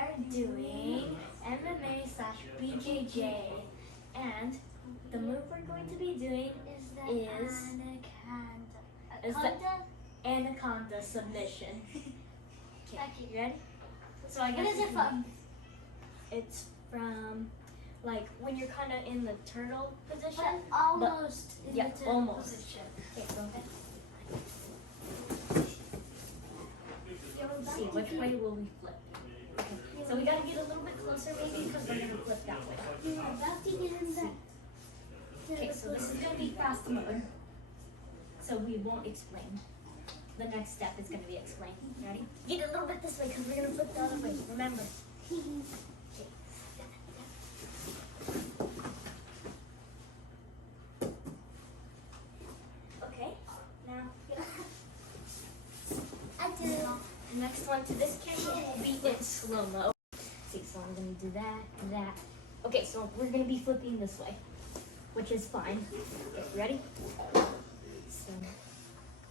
are doing MMA/BJJ, and the move we're going to be doing is the Anaconda submission. Okay, you ready? So I guess what is it from? It's from like when you're kind of in the turtle position. But almost in the turtle almost. position. Okay, so see which way will we flip? Okay, so we gotta get a little bit closer maybe because we're gonna flip that way. You are about to get in there. Okay, so this is gonna be fast mode. So we won't explain. The next step is gonna be explained. Ready? Get a little bit this way because we're gonna flip the other way. Remember. Okay. Now get up. I do. The next one to this camera will be in slow-mo. See, so I'm gonna do that. Okay, so we're gonna be flipping this way, which is fine. Okay, ready? So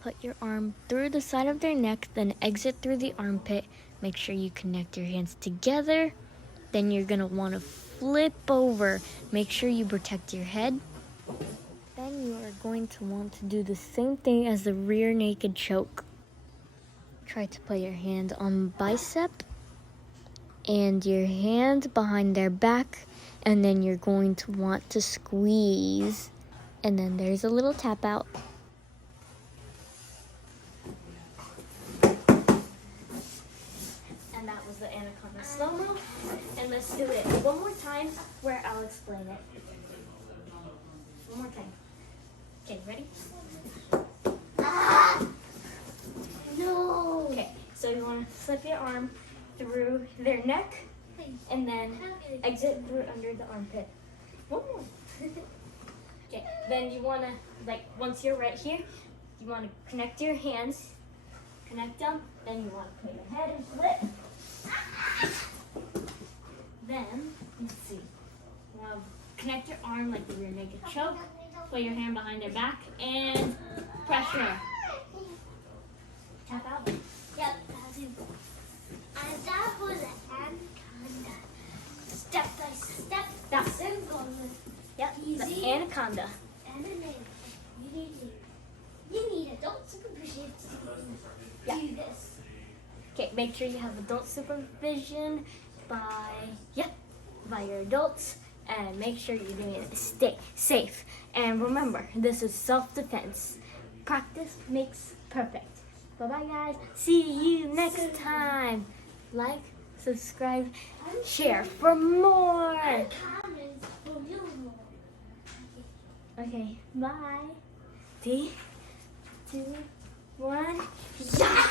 put your arm through the side of their neck, then exit through the armpit. Make sure you connect your hands together. Then you're gonna wanna flip over. Make sure you protect your head. Then you are going to want to do the same thing as the rear naked choke. Try to put your hand on bicep and your hand behind their back, and then you're going to want to squeeze, and then there's a little tap out. And that was the Anaconda slow-mo. And let's do it one more time where I'll explain it. One more time. Okay, ready? No. Okay, so you want to slip your arm through their neck and then exit through under the armpit. One more. Okay, then you want to, like, once you're right here, you want to connect your hands, connect them, then you want to put your head and flip. Then, let's see, you want to connect your arm like the rear naked choke, put your hand behind their back, and pressure. Tap out. Yep, that's it. And that was an Anaconda. Step by step. That's simple. Yep, Easy. the Anaconda. And a name. You need adult supervision to do this. Okay, make sure you have adult supervision by your adults, and make sure you're doing it stay safe. And remember, this is self-defense. Practice makes perfect. Bye-bye, guys. See you next time. Like, subscribe, share for more. Comments for more. Okay, bye. 3, 2, 1. Yeah!